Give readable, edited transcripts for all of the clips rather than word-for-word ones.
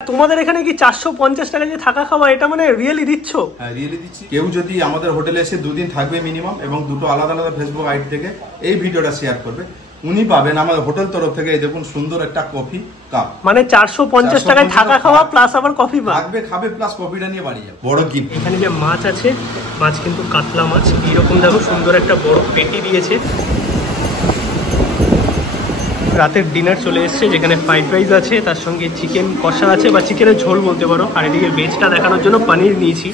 তোমাদের এখানে কি 450 টাকা যে থাকা খাওয়া এটা মানে রিয়েলি দিচ্ছ? হ্যাঁ রিয়েলি দিচ্ছি। কেউ যদি আমাদের হোটেলে এসে 2 দিন থাকবে মিনিমাম এবং দুটো আলাদা আলাদা ফেসবুক আইডি থেকে এই ভিডিওটা শেয়ার করবে, উনি পাবেন আমাদের হোটেল তরফ থেকে এই দেখুন সুন্দর একটা কফি কাপ। মানে 450 টাকায় থাকা খাওয়া প্লাস আবার কফি থাকবে, খাবে প্লাস কফিটা নিয়ে বাড়ি যাবে। বড় গিফট। এখানে যে মাছ আছে, মাছ কিন্তু কাতলা মাছ, এইরকম দেখো সুন্দর একটা বড় পেটি দিয়েছে। রাতের ডিনার চলে এসছে, যেখানে ফ্রাইড রাইস আছে, তার সঙ্গে চিকেন কষা আছে বা চিকেনের ঝোল বলতে পারো, আর এদিকে ভেজটা দেখানোর জন্য পনির নিয়েছি।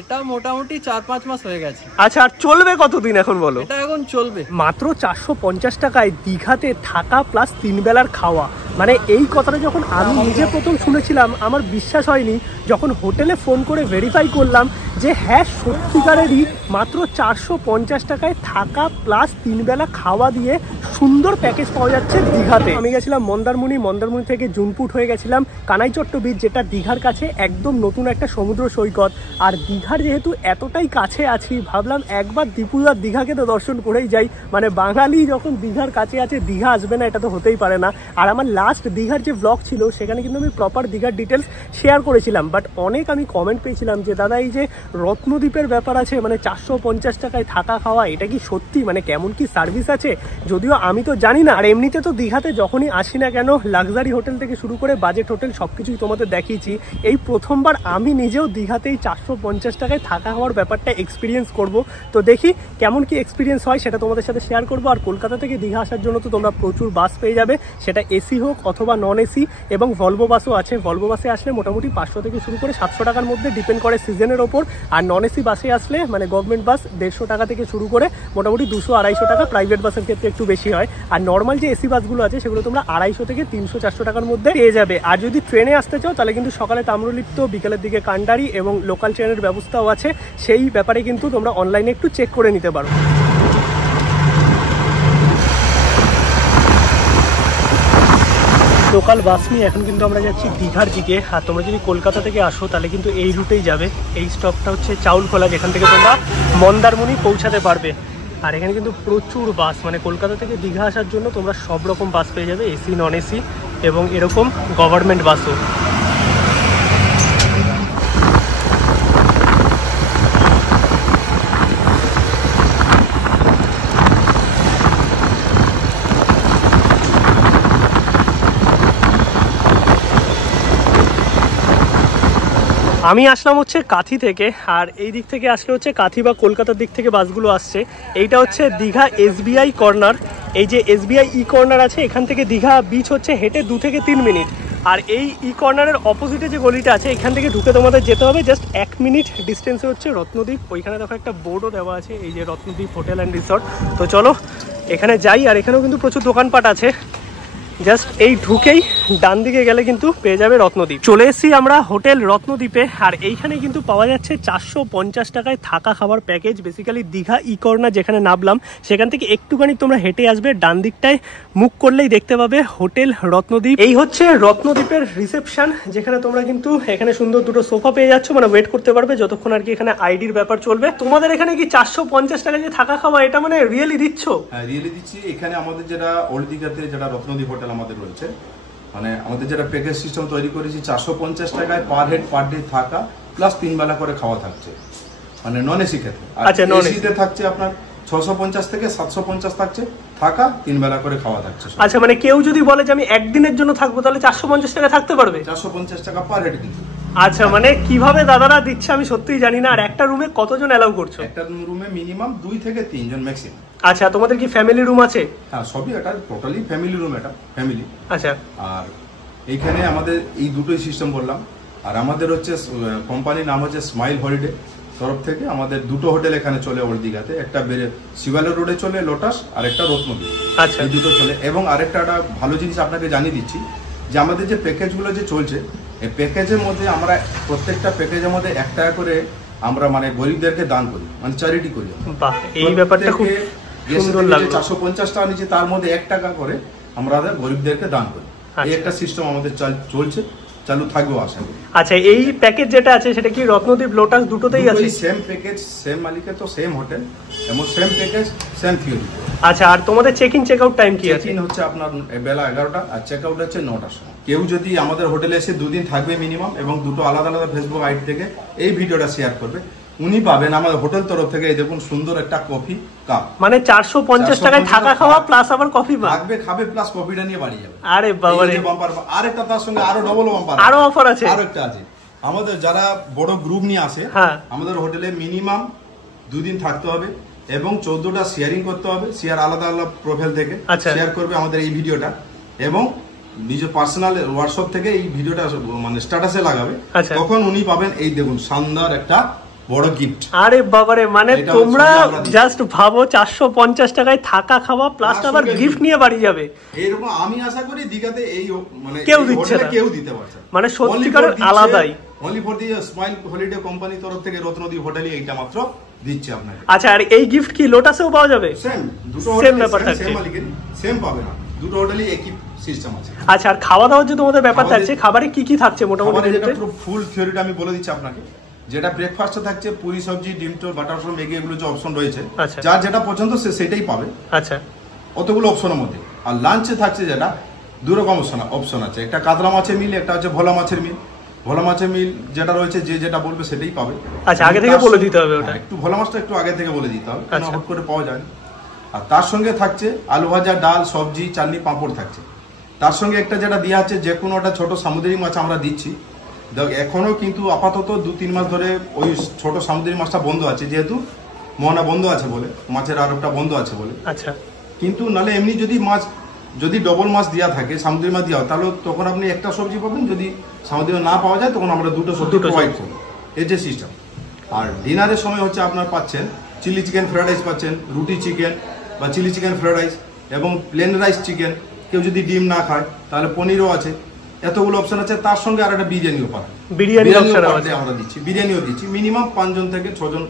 এটা মোটামুটি 4-5 মাস হয়ে গেছে। আচ্ছা, আর চলবে কতদিন এখন বলো? এটা এখন চলবে মাত্র 450 টাকায় দীঘাতে থাকা প্লাস 3 বেলার খাওয়া। মানে এই কথাটা যখন আমি নিজে প্রথম শুনেছিলাম আমার বিশ্বাস হয়নি। যখন হোটেলে ফোন করে ভেরিফাই করলাম যে হ্যাঁ সত্যিকারেরই মাত্র 450 টাকায় থাকা প্লাস 3 বেলা খাওয়া দিয়ে সুন্দর প্যাকেজ পাওয়া যাচ্ছে দীঘাতে। আমি গেছিলাম মন্দারমণি থেকে জুনপুট হয়ে গেছিলাম কানাইচট্ট বিচ, যেটা দীঘার কাছে একদম নতুন একটা সমুদ্র সৈকত। আর দীঘার যেহেতু এতটাই কাছে আছি, ভাবলাম একবার দীপুদার দীঘাকে তো দর্শন করেই যাই। মানে বাঙালি যখন দীঘার কাছে আছে, দীঘা আসবে না এটা তো হতেই পারে না। আর আমার লাস্ট দীঘার যে ব্লগ ছিল সেখানে কিন্তু আমি প্রপার দীঘার ডিটেলস শেয়ার করেছিলাম, বাট অনেক আমি কমেন্ট পেয়েছিলাম যে দাদা এই যে রত্নদ্বীপের ব্যাপার আছে, মানে 450 টাকায় থাকা খাওয়া, এটা কি সত্যি, মানে কেমন কি সার্ভিস আছে? যদিও আমি তো জানি না। আর এমনিতে তো দীঘাতে যখনই আসি না কেন, লাক্সারি হোটেল থেকে শুরু করে বাজেট হোটেল সবকিছুই তোমাদের দেখিয়েছি। এই প্রথমবার আমি নিজেও দীঘাতেই 450 টাকায় থাকা খাওয়ার ব্যাপারটা এক্সপিরিয়েন্স করব। তো দেখি কেমন কি এক্সপিরিয়েন্স হয়, সেটা তোমাদের সাথে শেয়ার করবো। আর কলকাতা থেকে দীঘা আসার জন্য তো তোমরা প্রচুর বাস পেয়ে যাবে, সেটা এসি হোক অথবা নন এসি, এবং ভলভো বাসও আছে। ভলভো বাসে আসলে মোটামুটি 500 থেকে শুরু করে 700 টাকার মধ্যে, ডিপেন্ড করে সিজনের ওপর। আর নন এসি বাসে আসলে মানে গভর্নমেন্ট বাস 150 টাকা থেকে শুরু করে মোটামুটি 200-250 টাকা, প্রাইভেট বাসের ক্ষেত্রে একটু বেশি হয়। আর নর্মাল যে এসি বাসগুলো আছে সেগুলো তোমরা 250 থেকে 300-400 টাকার মধ্যে পেয়ে যাবে। আর যদি ট্রেনে আসতে চাও তাহলে কিন্তু সকালে তাম্রলিপ্ত, বিকালের দিকে কান্ডারি এবং লোকাল ট্রেনের ব্যবস্থাও আছে। সেই ব্যাপারে কিন্তু তোমরা অনলাইনে একটু চেক করে নিতে পারো। লোকাল বাস নিয়ে এখন কিন্তু আমরা যাচ্ছি দীঘার দিকে। আর তোমরা যদি কলকাতা থেকে আসো তাহলে কিন্তু এই রুটেই যাবে। এই স্টপটা হচ্ছে চাউলখোলা, যেখান থেকে তোমরা মন্দারমণি পৌঁছাতে পারবে। আর এখানে কিন্তু প্রচুর বাস, মানে কলকাতা থেকে দীঘা আসার জন্য তোমরা সব রকম বাস পেয়ে যাবে, এসি নন এসি এবং এরকম গভর্নমেন্ট বাসও। আমি আসলাম হচ্ছে কাথি থেকে, আর এই দিক থেকে আসলে হচ্ছে কাথি বা কলকাতার দিক থেকে বাসগুলো আসছে। এইটা হচ্ছে দীঘা SBI কর্নার। এই যে SBI ই কর্নার আছে, এখান থেকে দীঘা বিচ হচ্ছে হেঁটে 2 থেকে 3 মিনিট। আর এই ই কর্নারের অপোজিটে যে গলিটা আছে, এখান থেকে ঢুকে তোমাদের যেতে হবে জাস্ট 1 মিনিট ডিস্টেন্সে হচ্ছে রত্নদ্বীপ। ওইখানে দেখো একটা বোর্ডও দেওয়া আছে, এই যে রত্নদ্বীপ হোটেল অ্যান্ড রিসর্ট। তো চলো এখানে যাই। আর এখানেও কিন্তু প্রচুর দোকানপাট আছে, জাস্ট এই ঢুকেই ডান দিকে গেলে কিন্তু পেয়ে যাবে রত্নদ্বীপ। চলে এসেছি আমরা হোটেল রত্নদ্বীপে। আর এইখানে কিন্তু পাওয়া যাচ্ছে 450 টাকায় থাকা খাবার প্যাকেজ। বেসিক্যালি দীঘা ই কর্নার যেখানে নামলাম সেখান থেকে একটুখানি তোমরা হেঁটে আসবে, ডান দিকটায় মুখ করলেই দেখতে পাবে হোটেল রত্নদ্বীপ। এই হচ্ছে রত্নদ্বীপের রিসেপশন, যেখানে তোমরা কিন্তু এখানে সুন্দর দুটো সোফা পেয়ে যাচ্ছ, মানে ওয়েট করতে পারবে যতক্ষণ আর কি এখানে আইডির ব্যাপার চলবে। তোমাদের এখানে কি 450 টাকা যে থাকা খাওয়া এটা মানে রিয়েলি দিচ্ছ? হ্যাঁ রিয়েলি দিচ্ছি। এখানে আমাদের যেটা ওল্ড দীঘাতে যেটা রত্নদ্বীপ হোটেল আমাদের রয়েছে, মানে আমাদের যেটা প্যাকেজ সিস্টেম তৈরি করেছি, 450 টাকায় পার হেড পার ডে থাকা প্লাস 3 বেলা করে খাওয়া থাকছে, মানে নন এসি ক্ষেত্রে। আচ্ছা, নন এসিতে থাকছে আপনার 650 থেকে 750 থাকছে থাকা, 3 বেলা করে খাওয়া থাকছে। আচ্ছা, মানে কেউ যদি বলে যে আমি একদিনের জন্য থাকবো তাহলে 450 টাকা থাকতে পারবে? 450 টাকা পার হেড কিন্তু। আচ্ছা, মানে কিভাবে দাদারা দিচ্ছে আমি সত্যিই জানি না। আর একটা রুমে কতজন অ্যালাউ করছো? একটা রুমে মিনিমাম 2 থেকে 3 জন ম্যাক্সিমাম। আচ্ছা, তোমাদের কি ফ্যামিলি রুম আছে? হ্যাঁ সবই, এটা টোটালি ফ্যামিলি রুম, এটা ফ্যামিলি। আচ্ছা, আর এইখানে আমাদের এই দুটোই সিস্টেম বললাম। আর আমাদের হচ্ছে কোম্পানির নাম হচ্ছে স্মাইল হলিডে তরফ থেকে আমাদের দুটো হোটেল এখানে চলে ওল্ড দীঘাতে, একটা শিবালয় রোডে চলে লোটাস, আর একটা রত্নদ্বীপ। আচ্ছা, এই দুটো চলে। এবং আরেকটা ভালো জিনিস আপনাকে জানিয়ে দিচ্ছি যে আমাদের যে প্যাকেজগুলো যে চলছে, এই প্যাকেজের মধ্যে আমরা প্রত্যেকটা প্যাকেজের মধ্যে 1 টাকা করে আমরা মানে গরিবদেরকে দান করি, মানে চ্যারিটি করি। বাহ, এই ব্যাপারটা খুব সুন্দর লাগলো। 450 টাকা নিচে তার মধ্যে 1 টাকা করে আমরা গরিবদেরকে দান করি। এই একটা সিস্টেম আমাদের চলছে, চালু থাকবে আশা করি। আচ্ছা, এই প্যাকেজ যেটা আছে সেটা কি রত্নদ্বীপ লোটাস দুটোতেই আছে? সেম প্যাকেজ, সেম মালিকের তো সেম হোটেল, এবং সেম প্যাকেজ সেম থিওরি। আচ্ছা, আর তোমাদের check in check out time কি আছে? চেক ইন হচ্ছে আপনার বেলা 11টা আর চেক আউট হচ্ছে 9টার সময়। কেউ যদি আমাদের হোটেলে এসে 2 দিন থাকবে মিনিমাম এবং দুটো আলাদা আলাদা ফেসবুক আইডি থেকে এই ভিডিওটা শেয়ার করবে, উনি পাবেন আমাদের হোটেল তরফ থেকে এই দেখুন সুন্দর একটা কফি কাপ। মানে 450 টাকায় থাকা খাওয়া প্লাস আবার কফি থাকবে, খাবে প্লাস কফিটা নিয়ে বাড়ি যাবে। আরে বাবা রে, বাম্পার আর একটা তার সঙ্গে আরো ডবল বাম্পার, আরো অফার আছে, আরো একটা আছে। আমাদের যারা বড় গ্রুপ নিয়ে আসে আমাদের হোটেলে মিনিমাম 2 দিন থাকতে হবে এবং 14টা শেয়ারিং করতে হবে, শেয়ার আলাদা আলাদা প্রোফাইল থেকে শেয়ার করবে আমাদের এই ভিডিওটা এবং নিজের পার্সোনাল হোয়াটসঅ্যাপ থেকে এই ভিডিওটা মানে স্ট্যাটাসে লাগাবে, তখন উনি পাবেন এই দেখুন শানদার একটা বড় গিফট। আরে বাবারে, মানে তোমরা জাস্ট ভাবো 450 টাকায় থাকা খাওয়া প্লাস আবার গিফট নিয়ে বাড়ি যাবে। এরকম আমি আশা করি দীঘাতে এই মানে কেউ দিচ্ছে না, কেউ দিতে পারছে মানে সত্যিকার আলাদাই। Only for the smile holiday company তরফ থেকে রত্নদ্বীপ হোটেলে এইটা মাত্র দিচ্ছে আপনাকে। আচ্ছা, আর এই গিফট কি লোটাসেও পাওয়া যাবে? সেম, দুটো হোটেল সেম মালিকের, সেম পাবে না, দুটো হোটেলই একই সিস্টেম আছে। আচ্ছা, আর খাওয়া দাওয়ার যে তোমাদের ব্যাপার থাকছে, খাবারে কি কি থাকছে মোটামুটি? পুরো ফুল থিওরিটা আমি বলে দিচ্ছি আপনাকে। যেটা ব্রেকফাস্টে থাকছে পুরি সবজি, ডিম টোস্ট, বাটার রোল, ম্যাগি, এগুলো যে অপশন রয়েছে, যার যেটা পছন্দ সে সেটাই পাবে। আচ্ছা, অতগুলো অপশনের মধ্যে। আর লাঞ্চে থাকছে যেটা 2 রকম অপশন আছে, একটা কাতলা মাছের মিল, একটা হচ্ছে ভোলা মাছের মিল। ভোলা মাছের মিল যেটা রয়েছে যে যেটা বলবে সেটাই পাবে। আচ্ছা, আগে থেকে বলে দিতে হবে ওটা? একটু ভোলা মাছটা একটু আগে থেকে বলে দিতে হবে, কারণ হট করে পাওয়া যায় না। আর তার সঙ্গে থাকছে আলু ভাজা, ডাল, সবজি, চাটনি, পাঁপড় থাকছে। তার সঙ্গে একটা যেটা দেওয়া আছে যে কোনো একটা ছোট সামুদ্রিক মাছ আমরা দিচ্ছি। এখনো কিন্তু আপাতত 2-3 মাস ধরে ওই ছোট সামুদ্রিক মাছটা বন্ধ আছে, যেহেতু মোহনা বন্ধ আছে বলে, মাছের আড়তটা বন্ধ আছে বলে। আচ্ছা, কিন্তু নালে এমনি যদি ডবল মাছ দেওয়া থাকে, সামুদ্রিক মাছ দেওয়া হয়, তাহলে তখন আপনি একটা সবজি পাবেন। যদি সামুদ্রিক না পাওয়া যায় তখন আমরা 2টো সবজি প্রোভাইড করবো, এই যে সিস্টেম। আর ডিনারের সময় হচ্ছে আপনার পাচ্ছেন চিলি চিকেন ফ্রাইড রাইস পাচ্ছেন, রুটি চিকেন বা চিলি চিকেন ফ্রাইড রাইস এবং প্লেন রাইস চিকেন। কেউ যদি ডিম না খায় তাহলে পনিরও আছে। এতগুলো অপশন আছে। তার সঙ্গে আর একটা বিরিয়ানিও পাবেন, বিরিয়ানিও আমরা দিচ্ছি, বিরিয়ানিও দিচ্ছি। মিনিমাম 5 জন থেকে 6 জন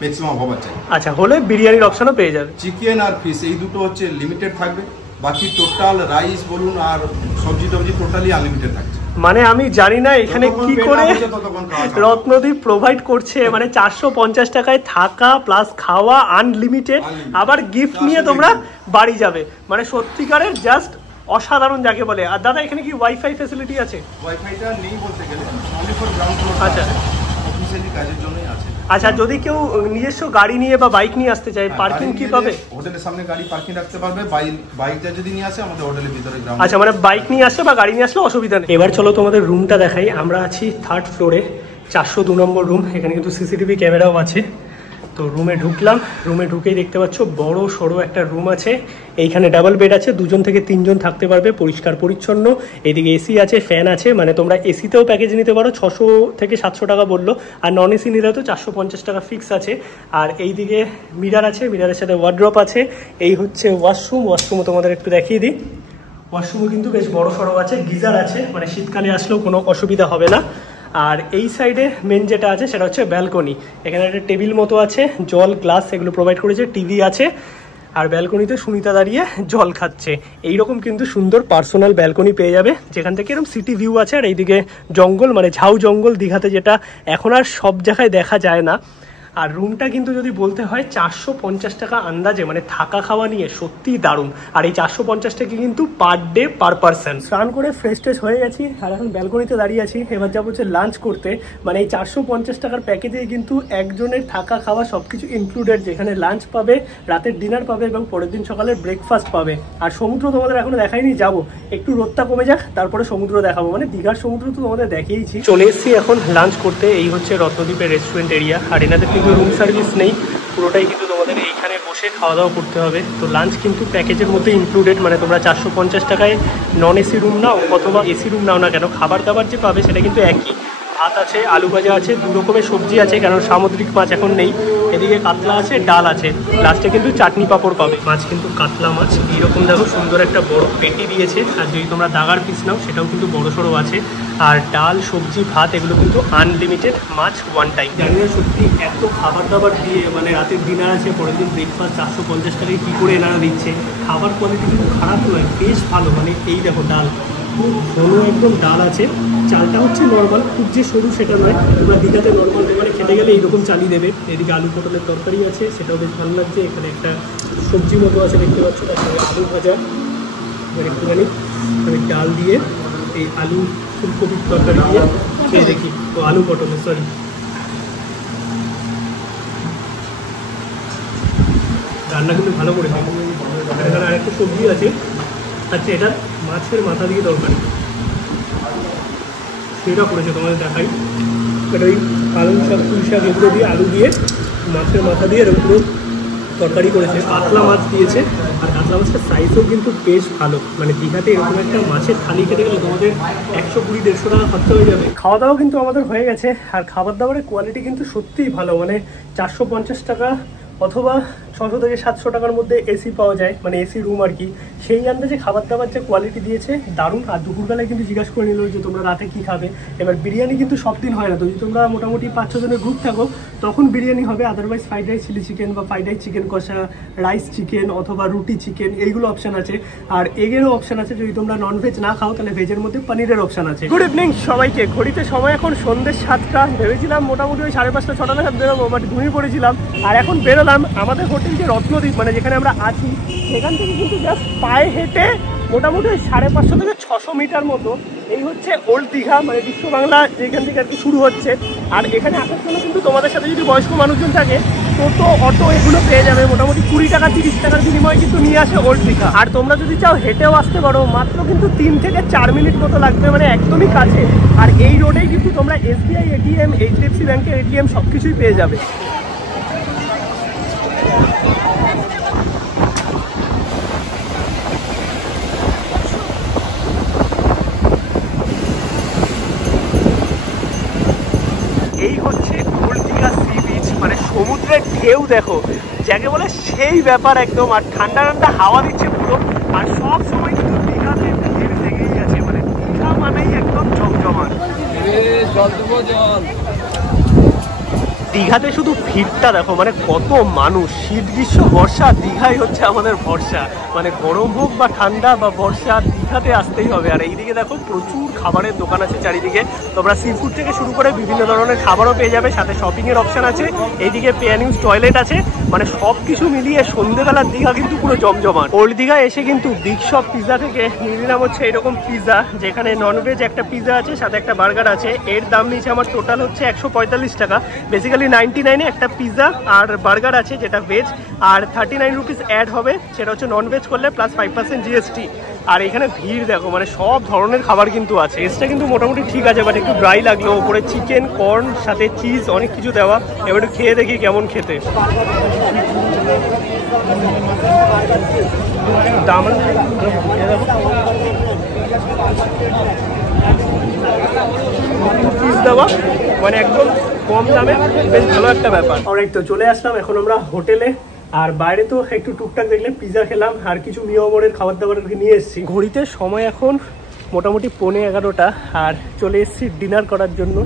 ম্যাক্সিমাম হবার চাই। আচ্ছা, হলে বিরিয়ানির অপশনও পেয়ে যাবে। চিকেন আর ফিশ এই দুটো হচ্ছে লিমিটেড থাকবে, বাকি টোটাল রাইস বলুন আর সবজি টবজি টোটালি আনলিমিটেড থাকছে। মানে আমি জানি না এখানে কি করে রত্নদ্বীপ প্রোভাইড করছে, মানে 450 টাকায় থাকা প্লাস খাওয়া আনলিমিটেড, আবার গিফট নিয়ে তোমরা বাড়ি যাবে। মানে সত্যিকারের জাস্ট অসাধারণ যাকে বলে। আর দাদা, এখানে কি ওয়াইফাই ফ্যাসিলিটি আছে? ওয়াইফাইটা নেই বলতে গেলে, অনলি ফর গ্রাউন্ড ফ্লোর। আচ্ছা, অফিসিয়ালি কাজের জন্যই আছে। আচ্ছা, যদি কেউ নিজস্ব গাড়ি নিয়ে বা বাইক নিয়ে আসতে চায়, পার্কিং কি পাবে? হোটেলের সামনে গাড়ি পার্কিং রাখতে পারবে। বাইকটা যদি নিয়ে আসে আমাদের হোটেলের ভিতরে গ্রাউন্ড। আচ্ছা, মানে বাইক নিয়ে আসলে বা গাড়ি নিয়ে আসলে অসুবিধা নেই। এবার চলো তোমাদের রুমটা দেখাই। আমরা আছি 3rd ফ্লোরে, 402 নম্বর রুম। এখানে কিন্তু সিসিটিভি ক্যামেরাও আছে। তো রুমে ঢুকলাম, রুমে ঢুকেই দেখতে পাচ্ছ বড় সড়ো একটা রুম আছে। এইখানে ডাবল বেড আছে, 2 জন থেকে 3 জন থাকতে পারবে, পরিষ্কার পরিচ্ছন্ন। এদিকে এসি আছে, ফ্যান আছে, মানে তোমরা এসিতেও প্যাকেজ নিতে পারো, 600 থেকে 700 টাকা বললো। আর নন এসি নিলে তো 450 টাকা ফিক্স আছে। আর এইদিকে মিরার আছে, মিরারের সাথে ওয়ার্ড্রপ আছে। এই হচ্ছে ওয়াশরুম, ওয়াশরুমও তোমাদের একটু দেখিয়ে দিই। ওয়াশরুমও কিন্তু বেশ বড় সড়ো আছে, গিজার আছে, মানে শীতকালে আসলেও কোনো অসুবিধা হবে না। আর এই সাইডে মেন যেটা আছে সেটা হচ্ছে ব্যালকনি। এখানে একটা টেবিল মতো আছে, জল গ্লাস এগুলো প্রোভাইড করেছে, টিভি আছে। আর ব্যালকনিতে সুনিতা দাঁড়িয়ে জল খাচ্ছে। এইরকম কিন্তু সুন্দর পার্সোনাল ব্যালকনি পেয়ে যাবে, যেখান থেকে এরকম সিটি ভিউ আছে। আর এইদিকে জঙ্গল, মানে ঝাউ জঙ্গল, দীঘাতে যেটা এখন আর সব জায়গায় দেখা যায় না। আর রুমটা কিন্তু যদি বলতে হয় 450 টাকা আন্দাজে, মানে থাকা খাওয়া নিয়ে সত্যিই দারুণ। আর এই 450 টাকা কিন্তু পার ডে পার পারসন। স্নান করে ফ্রেশ ট্রেশ হয়ে গেছি, আর এখন ব্যালকনিতে দাঁড়িয়ে আছি। এবার যাবো হচ্ছে লাঞ্চ করতে। মানে এই 450 টাকার প্যাকেজেই কিন্তু একজনের থাকা খাওয়া সব কিছু ইনক্লুডেড, যেখানে লাঞ্চ পাবে, রাতের ডিনার পাবে এবং পরের দিন সকালের ব্রেকফাস্ট পাবে। আর সমুদ্র তোমাদের এখনো দেখাইনি, যাবো একটু রোদটা কমে যাক তারপরে সমুদ্র দেখাবো। মানে দীঘার সমুদ্র তো তোমাদের দেখিয়েছি। চলে এসেছি এখন লাঞ্চ করতে। এই হচ্ছে রত্নদ্বীপের রেস্টুরেন্ট এরিয়া। আর এনাদের কিন্তু রুম সার্ভিস নেই, পুরোটাই কিন্তু তোমাদের এইখানে বসে খাওয়া দাওয়া করতে হবে। তো লাঞ্চ কিন্তু প্যাকেজের মধ্যে ইনক্লুডেড, মানে তোমরা 450 টাকায় নন এসি রুম নাও অথবা এসি রুম নাও না কেন, খাবার দাবার যে পাবে সেটা কিন্তু একই। ভাত আছে, আলু ভাজা আছে, 2 রকমের সবজি আছে, কারণ সামুদ্রিক মাছ এখন নেই। এদিকে কাতলা আছে, ডাল আছে, লাস্টে কিন্তু চাটনি পাঁপড় পাবে। মাছ কিন্তু কাতলা মাছ, এইরকম দেখো সুন্দর একটা বড় পেটি দিয়েছে। আর যদি তোমরা দাগার পিস নাও সেটাও কিন্তু বড় সড়ো আছে। আর ডাল, সবজি, ভাত এগুলো কিন্তু আনলিমিটেড, মাছ 1 টাইম। জানি না সত্যি এত খাবার দাবার দিয়ে, মানে রাতের ডিনার আছে, পরের দিন ব্রেকফাস্ট 450 টাকায় কী করে এনারা দিচ্ছে। খাবার কোয়ালিটি কিন্তু খারাপ নয়, বেশ ভালো। মানে এই দেখো ডাল, খুব ঘন একদম ডাল আছে। চালটা হচ্ছে নর্মাল, খুব যে সরু সেটা নয়। তোমরা দীঘাতে নর্মাল দোকানে খেতে গেলে এইরকম চালই দেবে। এদিকে আলু পটলের তরকারি আছে, সেটাও বেশ ভালো লাগছে। এখানে একটা সবজি মতো আছে দেখতে পাচ্ছ, তার সঙ্গে আলু ভাজা, এবার একটুখানি আমি ডাল দিয়ে এই আলু ফুলকপির তরকারি দিয়ে খেয়ে দেখি। তো আলু পটলের সরি, রান্না কিন্তু ভালো করে খাবো। এখানে আরেকটা সবজি আছে, আচ্ছা এটা মাছের মাথা দিয়ে তরকারি, সেটা করেছে তোমাদের দেখাই। এটা ওই পালং শাক, পুঁই শাক এগুলো দিয়ে আলু দিয়ে মাছের মাথা দিয়ে এরকম পুরো তরকারি করেছে। কাতলা মাছ দিয়েছে, আর কাতলা মাছটার সাইজও কিন্তু বেশ ভালো। মানে দীঘাতে এরকম একটা মাছের থালি খেতে গেলে তোমাদের 120-150 টাকা খরচা হয়ে যাবে। খাওয়া দাওয়া কিন্তু আমাদের হয়ে গেছে, আর খাবার দাবারের কোয়ালিটি কিন্তু সত্যিই ভালো। মানে 450 টাকা অথবা 600 থেকে 700 টাকার মধ্যে এসি পাওয়া যায়, মানে এসি রুম আর কি। সেই আন্দাজে খাবার দাবার যে কোয়ালিটি দিয়েছে দারুণ। আর দুপুরবেলায় কিন্তু জিজ্ঞাসা করে নিল যে তোমরা রাতে কী খাবে। এবার বিরিয়ানি কিন্তু সব দিন হয় না, তো যদি তোমরা মোটামুটি 5-6 জনের গ্রুপ থাকো তখন বিরিয়ানি হবে। Otherwise fried rice chilli chicken বা ফ্রাইড রাইস চিকেন কষা, রাইস চিকেন অথবা রুটি চিকেন, এইগুলো অপশান আছে। আর এগেরও অপশান আছে, যদি তোমরা ননভেজ না খাও তাহলে ভেজের মধ্যে পনিরের অপশান আছে। গুড ইভিনিং সবাইকে। ঘড়িতে সময় এখন সন্ধ্যে 7টা। ভেবেছিলাম মোটামুটি ওই 5:30-6টা নাগাদ বেরোবো, বাট ঘুমিয়ে পড়েছিলাম। আর এখন বেরোলাম। আমাদের হোটেল যে রত্নদ্বীপ, মানে যেখানে আমরা আছি, সেখান থেকে কিন্তু জাস্ট পায়ে হেঁটে মোটামুটি ওই 550 থেকে 600 মিটার মতো এই হচ্ছে ওল্ড দীঘা, মানে বিশ্ব বাংলা যেখান থেকে আর কি শুরু হচ্ছে। আর এখানে আসার জন্য কিন্তু তোমাদের সাথে যদি বয়স্ক মানুষজন থাকে, টোটো অটো এগুলো পেয়ে যাবে। মোটামুটি 20 টাকা 30 টাকার বিনিময়ে কিন্তু নিয়ে আসে ওল্ড দীঘা। আর তোমরা যদি চাও হেঁটেও আসতে পারো, মাত্র কিন্তু 3 থেকে 4 মিনিট মতো লাগবে, মানে একদমই কাছে। আর এই রোডেই কিন্তু তোমরা SBI এটিএম, HDFC ব্যাংকের এটিএম সব কিছুই পেয়ে যাবে। এই হচ্ছে ওল্ড দীঘা সি বিচ, মানে সমুদ্রের ঢেউ দেখো, যাকে বলে সেই ব্যাপার একদম। আর ঠান্ডা ঠান্ডা হাওয়া দিচ্ছে পুরো। আর সব সময় কিন্তু দীঘাতে একটা ভিড় লেগেই আছে, মানে দীঘা মানেই একদম জমজমাট। দীঘাতে শুধু ভিড়টা দেখো, মানে কত মানুষ। শীত গ্রীষ্ম বর্ষা দীঘাই হচ্ছে আমাদের ভরসা। মানে গরম হোক বা ঠান্ডা বা বর্ষা, দীঘাতে আসতেই হবে। আর এইদিকে দেখো প্রচুর খাবারের দোকান আছে চারিদিকে। তোমরা সি ফুড থেকে শুরু করে বিভিন্ন ধরনের খাবারও পেয়ে যাবে, সাথে শপিংয়ের অপশান আছে। এইদিকে পে অ্যান্ড ইউজ টয়লেট আছে। মানে সব কিছু মিলিয়ে সন্ধ্যেবেলার দীঘা কিন্তু পুরো জমজমাট। ওল্ড দীঘা এসে কিন্তু বিগ শপ পিৎজা থেকে নিয়ে নিলাম হচ্ছে এরকম পিৎজা, যেখানে ননভেজ একটা পিৎজা আছে, সাথে একটা বার্গার আছে। এর দাম নিয়েছে আমার টোটাল হচ্ছে 145 টাকা। বেসিক্যালি 99 একটা পিৎজা আর বার্গার আছে যেটা ভেজ, আর 39 রুপিস অ্যাড হবে, সেটা হচ্ছে ননভেজ করলে প্লাস 5% GST। আর এখানে ভিড় দেখো, মানে সব ধরনের খাবার কিন্তু আছে। টেস্টটা কিন্তু মোটামুটি ঠিক আছে, বাট একটু ড্রাই লাগলো। ওপরে চিকেন, কর্ন, সাথে চিজ, অনেক কিছু দেওয়া। এবার একটু খেয়ে দেখি কেমন খেতে। দাম পিস দেওয়া, মানে একদম কম দামে, বেশ ভালো একটা ব্যাপার। অলরাইট, তো চলে আসলাম এখন আমরা হোটেলে। আর বাইরে তো একটু টুকটাক দেখলে পিৎজা খেলাম, আর কিছু মিয়ামরের খাবার দাবার নিয়ে এসেছি। ঘড়িতে সময় এখন মোটামুটি 11:15, আর চলে এসেছি ডিনার করার জন্য।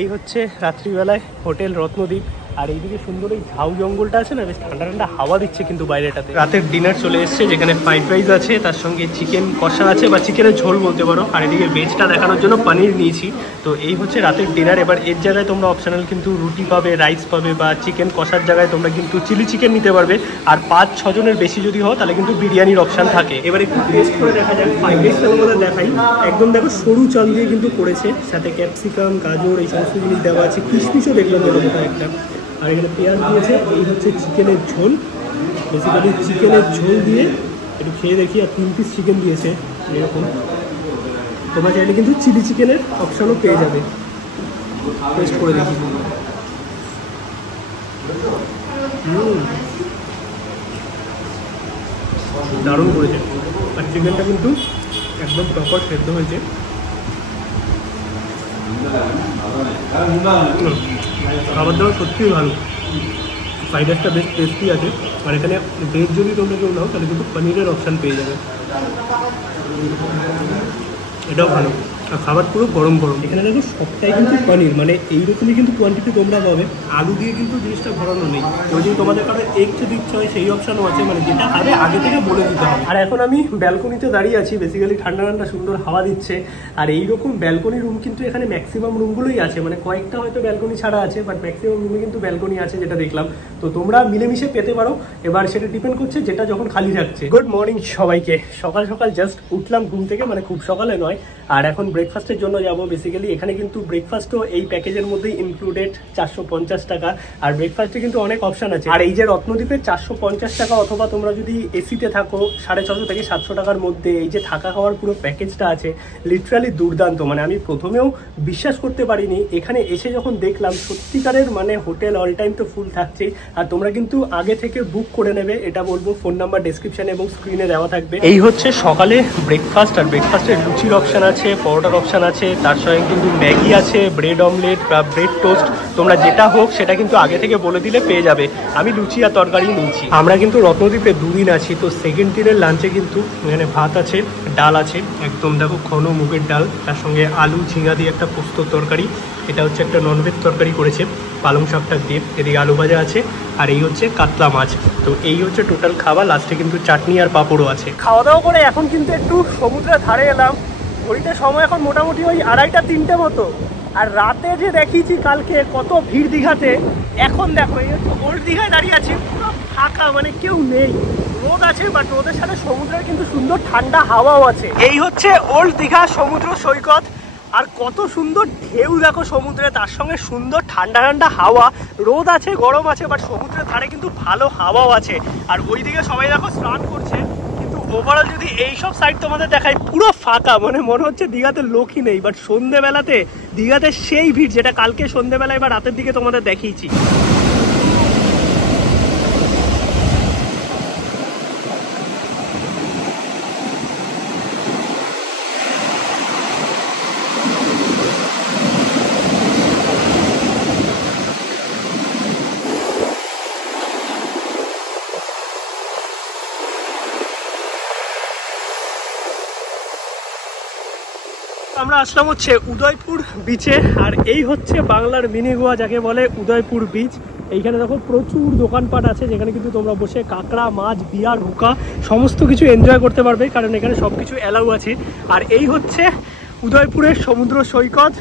এই হচ্ছে রাত্রিবেলায় হোটেল রত্নদ্বীপ। আর এইদিকে সুন্দর এই ঝাউ জঙ্গলটা আছে না, বেশ ঠান্ডা ঠান্ডা হাওয়া দিচ্ছে কিন্তু বাইরেটাতে। রাতের ডিনার চলে এসছে, যেখানে ফ্রাইড রাইস আছে, তার সঙ্গে চিকেন কষা আছে বা চিকেনের ঝোল বলতে পারো। আর এদিকে ভেজটা দেখানোর জন্য পনির নিয়েছি। তো এই হচ্ছে রাতের ডিনার। এবার এর জায়গায় তোমরা অপশনাল কিন্তু রুটি পাবে, রাইস পাবে, বা চিকেন কষার জায়গায় তোমরা কিন্তু চিলি চিকেন নিতে পারবে। আর 5-6 জনের বেশি যদি হও তাহলে কিন্তু বিরিয়ানির অপশান থাকে। এবার একটু টেস্ট করে দেখা যাক। ফ্রাইড রাইসটা তোমাদের দেখাই। একদম দেখো সরু চাল দিয়ে কিন্তু করেছে, সাথে ক্যাপসিকাম, গাজর, এই সমস্ত জিনিস দেওয়া আছে। কিশমিশও দেখলাম মোটামুটি একটা। আর এখানে পেঁয়াজ দিয়েছে। এই হচ্ছে চিকেনের ঝোল, বেসিক্যালি চিকেনের ঝোল দিয়ে একটু খেয়ে দেখি। আর 3 পিস চিকেন দিয়েছে এরকম। তোমরা চাইলে কিন্তু চিলি চিকেনের অপশানও পেয়ে যাবে। টেস্ট করে দেখি। দারুণ করেছে। আর চিকেনটা কিন্তু একদম প্রপার সেদ্ধ হয়েছে। খাবার দাবার সত্যিই ভালো। ফ্রাইড রাইসটা বেশ টেস্টি আছে। আর এখানে ভেজ যদি তোমরা কেউ নাও তাহলে কিন্তু পনিরের অপশান পেয়ে যাবে, এটাও ভালো। আর খাবার পুরো গরম গরম। এখানে দেখো সবটাই কিন্তু পনির, মানে এইরকমই কিন্তু কোয়ান্টিটি তোমরা পাবে, আলু দিয়ে কিন্তু জিনিসটা ভরানো নেই। ওই যে তোমাদের কাছে এগ যদি ইচ্ছা হয় সেই অপশানও আছে, মানে যেটা খাবে আগে থেকে বলে দিতে হবে। আর এখন আমি ব্যালকনিতে দাঁড়িয়ে আছি, বেসিক্যালি ঠান্ডা ঠান্ডা সুন্দর হাওয়া দিচ্ছে। আর এইরকম ব্যালকনি রুম কিন্তু এখানে ম্যাক্সিমাম রুমগুলোই আছে, মানে কয়েকটা হয়তো ব্যালকনি ছাড়া আছে, বাট ম্যাক্সিমাম রুমে কিন্তু ব্যালকনি আছে যেটা দেখলাম। তো তোমরা মিলেমিশে পেতে পারো, এবার সেটা ডিপেন্ড করছে যেটা যখন খালি থাকছে। গুড মর্নিং সবাইকে। সকাল সকাল জাস্ট উঠলাম ঘুম থেকে, মানে খুব সকালে নয়। আর এখন ব্রেকফাস্টের জন্য যাবো। বেসিক্যালি এখানে কিন্তু ব্রেকফাস্টও এই প্যাকেজের মধ্যেই ইনক্লুডেড, 450 টাকা। আর ব্রেকফাস্টে কিন্তু অনেক অপশন আছে। আর এই যে রত্নদ্বীপের 450 টাকা, অথবা তোমরা যদি এসিতে থাকো 650 থেকে 700 টাকার মধ্যে এই যে থাকা খাওয়ার পুরো প্যাকেজটা আছে, লিটারালি দুর্দান্ত। মানে আমি প্রথমেও বিশ্বাস করতে পারিনি, এখানে এসে যখন দেখলাম সত্যিকারের মানে হোটেল অল টাইম তো ফুল থাকছেই। আর তোমরা কিন্তু আগে থেকে বুক করে নেবে, এটা বলবো। ফোন নাম্বার ডেসক্রিপশনে এবং স্ক্রিনে দেওয়া থাকবে। এই হচ্ছে সকালে ব্রেকফাস্ট। আর ব্রেকফাস্টের লুচির অপশন আছে, পরোটার অপশন আছে, তার সঙ্গে কিন্তু ম্যাগি আছে, ব্রেড অমলেট বা ব্রেড টোস্ট, তোমরা যেটা হোক সেটা কিন্তু আগে থেকে বলে দিলে পেয়ে যাবে। আমি লুচি আর তরকারি নিয়েছি। আমরা কিন্তু রত্নদ্বীপে দুদিন আছি, তো সেকেন্ড দিনের লাঞ্চে কিন্তু এখানে ভাত আছে, ডাল আছে, একদম দেখো ঘন মুগের ডাল, তার সঙ্গে আলু ঝিঙা দিয়ে একটা পোস্ত তরকারি, এটা হচ্ছে একটা ননভেজ তরকারি করেছে পালং শাকটা দিয়ে, এদিকে আলু ভাজা আছে, আর এই হচ্ছে কাতলা মাছ। তো এই হচ্ছে টোটাল খাবার। লাস্টে কিন্তু চাটনি আর পাঁপড়ও আছে। খাওয়া দাওয়া করে এখন কিন্তু একটু সমুদ্রের ধারে এলাম। ঘড়িতে সময় এখন মোটামুটি ওই 2:30-3টে মতো। আর রাতে যে দেখিয়েছি কালকে কত ভিড় দীঘাতে, এখন দেখো এই হচ্ছে ওল্ড দীঘায় দাঁড়িয়ে আছি, পুরো ফাঁকা, মানে কেউ নেই। রোদ আছে, বাট রোদের সাথে সমুদ্রের কিন্তু সুন্দর ঠান্ডা হাওয়াও আছে। এই হচ্ছে ওল্ড দীঘা সমুদ্র সৈকত। আর কত সুন্দর ঢেউ দেখো সমুদ্রে, তার সঙ্গে সুন্দর ঠান্ডা ঠান্ডা হাওয়া। রোদ আছে, গরম আছে, বাট সমুদ্রের ধারে কিন্তু ভালো হাওয়াও আছে। আর ওইদিকে সবাই দেখো স্নান করছে। কিন্তু ওভারঅল যদি এইসব সাইড তোমাদের দেখায়, পুরো ফাঁকা, মানে মনে হচ্ছে দীঘাতে লোকই নেই। বাট সন্ধ্যেবেলাতে দীঘাতে সেই ভিড়, যেটা কালকে সন্ধ্যেবেলায় বা রাতের দিকে তোমাদের দেখিয়েছি। আমরা আসলাম হচ্ছে উদয়পুর বিচে। আর এই হচ্ছে বাংলার মিনি গোয়া, যাকে বলে উদয়পুর বিচ। এইখানে দেখো প্রচুর দোকানপাট আছে, যেখানে কিন্তু তোমরা বসে কাঁকড়া, মাছ, বিয়ার, হুকা সমস্ত কিছু এনজয় করতে পারবে, কারণ এখানে সব কিছু অ্যালাউ আছে। আর এই হচ্ছে উদয়পুরের সমুদ্র সৈকত।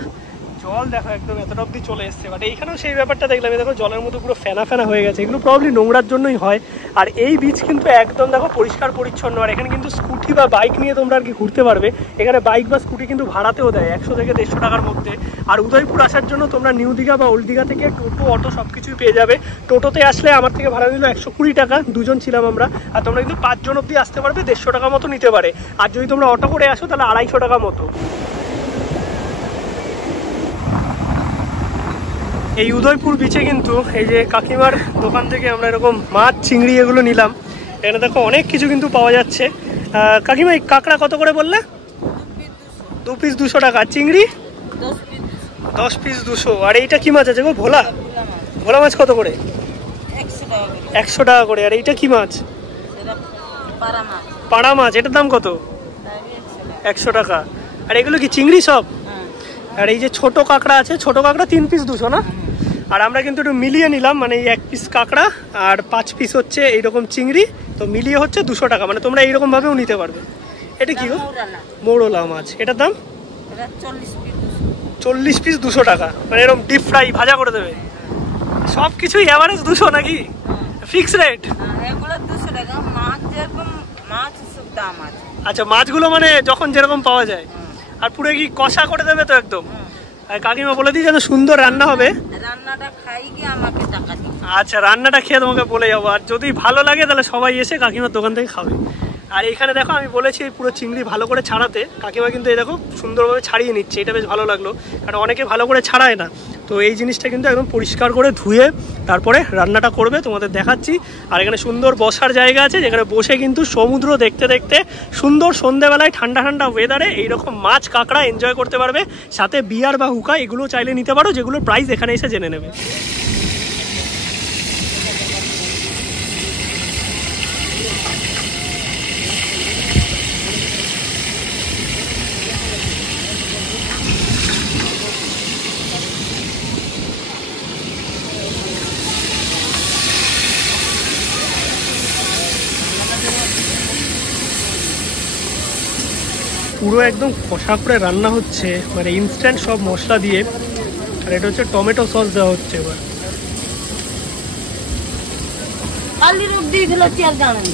জল দেখো একদম এতটা অব্দি চলে এসছে। বাট এইখানেও সেই ব্যাপারটা দেখলাম, দেখো জলের মধ্যে পুরো ফেনা ফেনা হয়ে গেছে। এগুলো প্রবলি নোংরার জন্যই হয়। আর এই বিচ কিন্তু একদম দেখো পরিষ্কার পরিচ্ছন্ন। আর এখানে কিন্তু স্কুটি বা বাইক নিয়ে তোমরা আর কি ঘুরতে পারবে। এখানে বাইক বা স্কুটি কিন্তু ভাড়াতেও দেয় 100 থেকে 150 টাকার মধ্যে। আর উদয়পুর আসার জন্য তোমরা নিউ দীঘা বা ওল্ড দীঘা থেকে টোটো, অটো সব কিছুই পেয়ে যাবে। টোটোতে আসলে আমার থেকে ভাড়া নিল 120 টাকা, দুজন ছিলাম আমরা। আর তোমরা কিন্তু 5 জন অব্দি আসতে পারবে, 150 টাকা মতো নিতে পারে। আর যদি তোমরা অটো করে আসো তাহলে 250 টাকা মতো। এই উদয়পুর বিচে কিন্তু এই যে কাকিমার দোকান থেকে আমরা এরকম মাছ, চিংড়ি এগুলো নিলাম। এখানে দেখো অনেক কিছু কিন্তু পাওয়া যাচ্ছে। কাকিমা এই কাঁকড়া কত করে বললে? 2 পিস 200 টাকা। চিংড়ি 10 পিস 200। আর এইটা কি মাছ আছে গো? ভোলা? ভোলা মাছ কত করে? 100 টাকা করে। আর এইটা কি মাছ? পাড়া মাছ। এটার দাম কত? 100 টাকা। আর এগুলো কি চিংড়ি সব? আর এই যে ছোট কাঁকড়া আছে, ছোট কাঁকড়া 3 পিস 200 না? আর আমরা কিন্তু একটু মিলিয়ে নিলাম, মানে এই 1 পিস কাঁকড়া আর 5 পিস হচ্ছে এইরকম চিংড়ি, তো মিলিয়ে হচ্ছে 200 টাকা। মানে তোমরা এইরকম ভাবেও নিতে পারবে। এটা কি গো? মৌরলা মাছ। এটার দাম 40 পিস 200 টাকা। মানে এরকম ডিপ ফ্রাই ভাজা করে দেবে। সব কিছুই এভারেজ 200 নাকি? Fix rate? আচ্ছা, মাছগুলো মানে যখন যেরকম পাওয়া যায়। আর পুরো কি কষা করে দেবে তো একদম? আর কাকিমা বলে দিই যেন সুন্দর রান্না হবে। রান্নাটা খাই গিয়ে আমাকে টাকা দিই। আচ্ছা, রান্নাটা খেয়ে তোমাকে বলে যাবো। আর যদি ভালো লাগে তাহলে সবাই এসে কাকিমার দোকান থেকে খাবে। আর এখানে দেখো আমি বলেছি পুরো চিংড়ি ভালো করে ছাড়াতে, কাকিমা কিন্তু এই দেখো সুন্দরভাবে ছাড়িয়ে নিচ্ছে। এটা বেশ ভালো লাগলো, কারণ অনেকে ভালো করে ছাড়ায় না। তো এই জিনিসটা কিন্তু একদম পরিষ্কার করে ধুয়ে তারপরে রান্নাটা করবে, তোমাদের দেখাচ্ছি। আর এখানে সুন্দর বসার জায়গা আছে, যেখানে বসে কিন্তু সমুদ্র দেখতে দেখতে সুন্দর সন্ধ্যেবেলায় ঠান্ডা ঠান্ডা ওয়েদারে এইরকম মাছ, কাঁকড়া এনজয় করতে পারবে। সাথে বিয়ার বা হুকা এগুলো চাইলে নিতে পারো, যেগুলোর প্রাইস এখানে এসে জেনে নেবে। পুরো একদম কষা করে রান্না হচ্ছে, মানে ইনস্ট্যান্ট সব মশলা দিয়ে। আর এটা হচ্ছে টমেটো সস দেওয়া হচ্ছে এবার। কালি রোগ দিয়ে দিল চেয়ার জানেন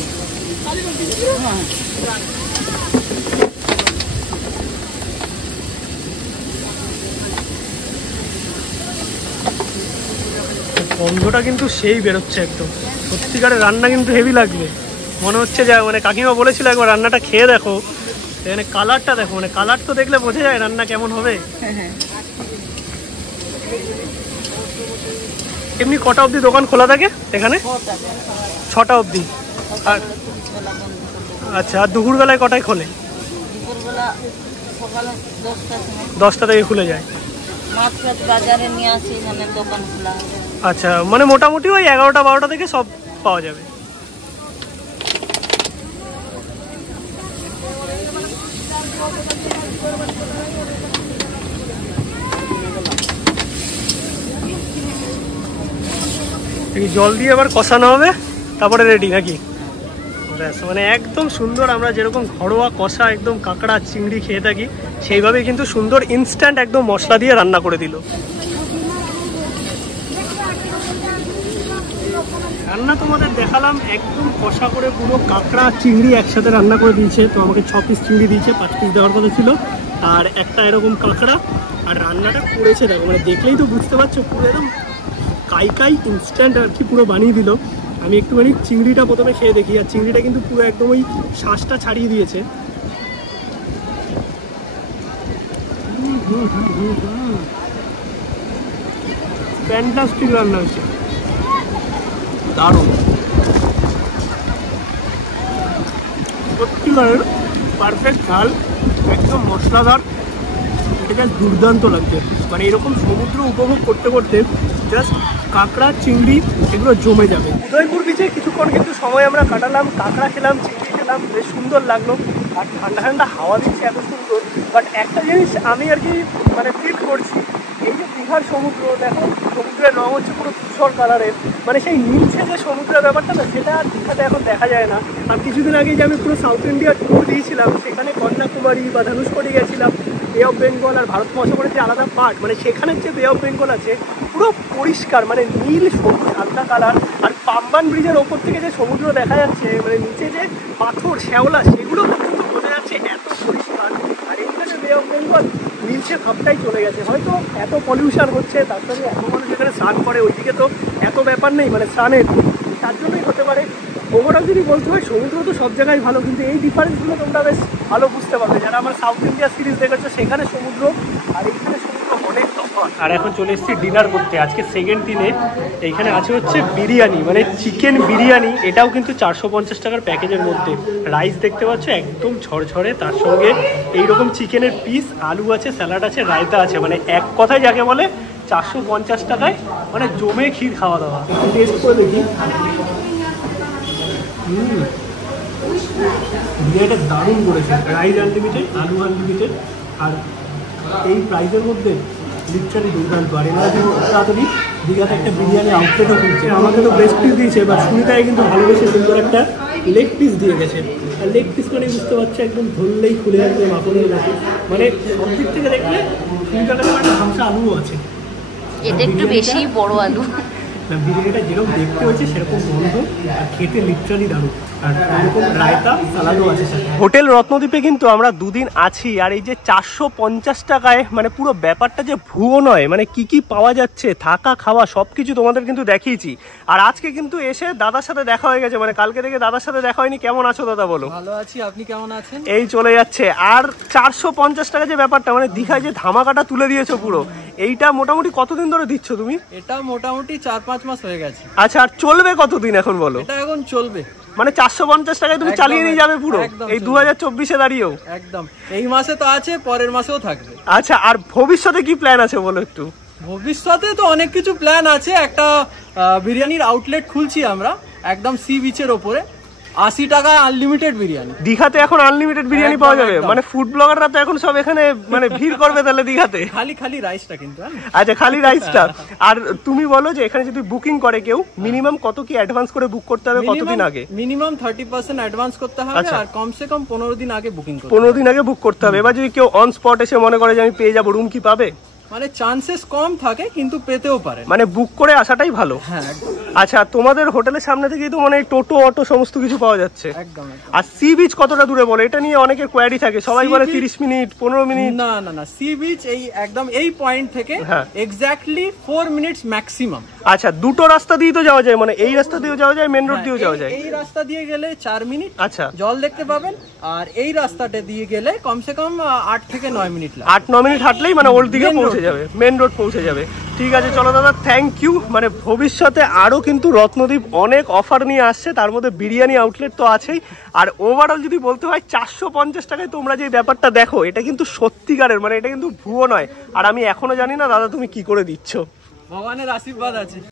গন্ধটা কিন্তু সেই বেরোচ্ছে একদম, সত্যিকারের রান্না কিন্তু হেভি লাগবে মনে হচ্ছে। যে মানে কাকিমা বলেছিল একবার রান্নাটা খেয়ে দেখো, এখানে কালারটা দেখো, মানে কালার তো দেখলে বোঝা যায় রান্না কেমন হবে। এমনি কটা অবধি দোকান খোলা থাকে এখানে? 6টা অবধি। আর আচ্ছা, আর দুপুরবেলায় কটায় খোলে? দুপুরবেলা সকালে 10টা থেকে খুলে যায়। মাছ ফাছ বাজারে নিয়ে আসি, মানে দোকান খোলা। আচ্ছা, মানে মোটামুটি ওই 11টা 12টা থেকে সব পাওয়া যাবে। এই জল দিয়ে আবার কষানো হবে, তারপরে রেডি নাকি? ব্যাস, মানে একদম সুন্দর। আমরা যেরকম ঘরোয়া কষা একদম কাঁকড়া চিংড়ি খেয়ে থাকি, সেইভাবে কিন্তু সুন্দর ইনস্ট্যান্ট একদম মশলা দিয়ে রান্না করে দিল। রান্না তোমাদের দেখালাম, একদম কষা করে পুরো কাঁকড়া চিংড়ি একসাথে রান্না করে দিয়েছে। তো আমাকে 6 পিস চিংড়ি দিয়েছে, 5 পিস দেওয়ার কথা ছিল, আর একটা এরকম কাঁকড়া। আর রান্নাটা করেছে দেখো, মানে দেখলেই তো বুঝতে পারছো পুরো একদম কাই ইনস্ট্যান্ট আর কি পুরো বানিয়ে দিল। আমি একটুখানি চিংড়িটা প্রথমে খেয়ে দেখি, আর চিংড়িটা কিন্তু পুরো একদম ওই শ্বাসটা ছাড়িয়ে দিয়েছে। ফ্যান্টাস্টিক রান্না হচ্ছে, দারুণ সত্যিকারের পারফেক্ট ঝাল, একদম মশলাদার। এটা জাস্ট দুর্দান্ত লাগছে, মানে এরকম সমুদ্র উপভোগ করতে করতে জাস্ট কাঁকড়া চিংড়ি এগুলো জমে যাবে। উদয়পুর বিচে কিছুক্ষণ কিন্তু সময় আমরা কাটালাম, কাঁকড়া খেলাম, চিংড়ি খেলাম, বেশ সুন্দর লাগলো। আর ঠান্ডা ঠান্ডা হাওয়া দিচ্ছে এত সুন্দর। বাট একটা জিনিস আমি আর কি মানে ফিল করছি, এই যে দীঘার সমুদ্র দেখো, সমুদ্রের রঙ হচ্ছে পুরো ধূসর কালারের, মানে সেই নীলছে যে সমুদ্রের ব্যাপারটা না, সেটা দীঘাতে এখন দেখা যায় না। আর কিছুদিন আগে যে আমি পুরো সাউথ ইন্ডিয়া ট্যুর দিয়েছিলাম, সেখানে কন্যাকুমারী বা ধনুষকোটি গেছিলাম, বে অফ বেঙ্গল আর ভারত মহাসাগরের যে আলাদা পার্ট, মানে সেখানের যে বে অফ বেঙ্গল আছে পুরো পরিষ্কার, মানে নীল সবুজ হালকা কালার। আর পাম্বান ব্রিজের ওপর থেকে যে সমুদ্র দেখা যাচ্ছে, মানে নিচে যে পাথর শ্যাওলা সেগুলো পর্যন্ত বোঝা যাচ্ছে, এত পরিষ্কার। আর এইখানে বে অফ বেঙ্গল নীলছে ভাবটাই চলে গেছে। হয়তো এত পলিউশন হচ্ছে, তার সঙ্গে এত মানুষ এখানে স্নান করে, ওইদিকে তো এত ব্যাপার নেই মানে স্নানের, তার জন্যই হতে পারে। ওভারঅল যদি বলতে হয়, সমুদ্র তো সব জায়গায় ভালো, কিন্তু এই ডিফারেন্সগুলো তোমরা বেশ ভালো বুঝতে পারবে যারা আমার সাউথ ইন্ডিয়া সিরিজ দেখেছো। সেখানে সমুদ্র আর এইখানে সমুদ্র অনেক তফাৎ। আর এখন চলে এসেছি ডিনার করতে। আজকে সেকেন্ড দিনে এইখানে আছে হচ্ছে বিরিয়ানি, মানে চিকেন বিরিয়ানি। এটাও কিন্তু 450 টাকার প্যাকেজের মধ্যে। রাইস দেখতে পাচ্ছ একদম ঝরঝরে, তার সঙ্গে এইরকম চিকেনের পিস, আলু আছে, স্যালাড আছে, রায়তা আছে, মানে এক কথায় যাকে বলে 450 টাকায় মানে জমে ক্ষীর খাওয়া দাওয়া। টেস্ট করে দেখি। বিরিয়ানিটা দারুণ করেছে, রাইস আনলিমিটেড, আলু আনলিমিটেড, আর এই প্রাইসের মধ্যে লিটারালি দুর্দান্ত। আর এরা তাড়াতাড়ি দীঘাতে একটা বিরিয়ানি আউটলেটও খুলছে। আমাকে তো বেস্ট পিস দিয়েছে, এবার সুনিতায় কিন্তু ভালোবেসে সুন্দর একটা লেগ পিস দিয়ে গেছে। আর লেগ পিস মানে বুঝতে পারছে একদম ধরলেই খুলে আসবে মাখনের মতো, মানে সব দিক থেকে দেখলে সুনিতাটাতে একটা ঝামসা আলুও আছে। এটা একটু বেশি বড় আলু। বিরিয়ানিটা যেরকম দেখতে হয়েছে সেরকম গন্ধ, আর খেতে লিটারালি দারুণ। আর এরকম রায়তা সালাদও আছে। হোটেল রত্নদ্বীপে কিন্তু আমরা দুদিন আছি, আর এই যে 450 টাকায় মানে পুরো ব্যাপারটা যে ভুয়ো নয়, মানে কি কি পাওয়া যাচ্ছে, থাকা খাওয়া সব কিছু তোমাদের কিন্তু দেখিয়েছি। আর আজকে কিন্তু এসে দাদার সাথে দেখা হয়ে গেছে, মানে কালকে থেকে দাদার সাথে দেখা হয়নি। কেমন আছো দাদা বলো? ভালো আছি, আপনি কেমন আছেন? এই চলে যাচ্ছে। আর 450 টাকা যে ব্যাপারটা, মানে দীঘায় যে ধামাকাটা তুলে দিয়েছো পুরো, এইটা মোটামুটি কতদিন ধরে দিচ্ছ তুমি? এটা মোটামুটি 4-5 মাস হয়ে গেছে। আচ্ছা, আর চলবে কতদিন এখন বলো? এটা এখন চলবে, মানে 450 টাকায় তুমি চালিয়ে নিয়ে যাবে পুরো এই 2024-এ দাঁড়িয়েও? একদম। এই মাসে তো আছে, পরের মাসেও থাকবে। আচ্ছা, আর ভবিষ্যতে কি প্ল্যান আছে বলো একটু? ভবিষ্যতে তো অনেক কিছু প্ল্যান আছে। একটা বিরিয়ানির আউটলেট খুলছি আমরা একদম সি বিচের ওপরে, 80 টাকায় আনলিমিটেড বিরিয়ানি। দীঘাতে এখন আনলিমিটেড বিরিয়ানি একদম, পাওয়া যাবে? একদম। মানে ফুড ব্লগাররা তো এখন সব এখানে মানে ভিড় করবে তাহলে দীঘাতে। খালি রাইসটা কিন্তু, হ্যাঁ? আচ্ছা, খালি রাইসটা। আর তুমি বলো যে এখানে যদি বুকিং করে কেউ, মিনিমাম কত কি অ্যাডভান্স করে বুক করতে হবে, কতদিন আগে? মিনিমাম 30% অ্যাডভান্স করতে হবে, আচ্ছা। আর কমসে কম 15 দিন আগে বুকিং করতে 15 দিন আগে বুক করতে হবে। এবার যদি কেউ অন স্পট এসে মনে করে যে আমি পেয়ে যাবো, রুম কি পাবে? মানে চান্সেস কম থাকে কিন্তু পেতেও পারে। মানে বুক করে আসাটাই ভালো। হ্যাঁ, একদম আচ্ছা, তোমাদের হোটেলের সামনে থেকেই তো মানে টোটো অটো সমস্ত কিছু পাওয়া যাচ্ছে। একদম। আর সি বিচ কতটা দূরে বলো? এটা নিয়ে অনেকের কোয়ারি থাকে, সবাই Sea বলে beach- 30 মিনিট 15 মিনিট। না, সি বিচ এই একদম এই পয়েন্ট থেকে হ্যাঁ। Exactly 4 minutes maximum. আচ্ছা, দুটো রাস্তা দিয়ে তো যাওয়া যায়, মানে এই রাস্তা দিয়েও যাওয়া যায়, মেন রোড দিয়েও যাওয়া যায়। এই রাস্তা দিয়ে গেলে 4 মিনিট আচ্ছা, জল দেখতে পাবেন, আর এই রাস্তাটা দিয়ে গেলে কমসে কম 8 থেকে 9 মিনিট লাগে। 8-9 মিনিট হাঁটলেই মানে ওল্ড দিঘা Main পৌঁছে road। যাবে, মেন রোড পৌঁছে যাবে। ঠিক আছে, চলো দাদা, থ্যাংক ইউ। মানে ভবিষ্যতে আরো কিন্তু রত্নদ্বীপ অনেক অফার নিয়ে আসছে, তার মধ্যে বিরিয়ানি আউটলেট তো আছেই। আর ওভারঅল যদি বলতে হয় 450 টাকায় তোমরা যে ব্যাপারটা দেখো, এটা কিন্তু সত্যিকারের, মানে এটা কিন্তু ভুয়ো নয়। আর আমি এখনো জানি না দাদা তুমি কি করে দিচ্ছ। ভগবানের আশীর্বাদ আছে।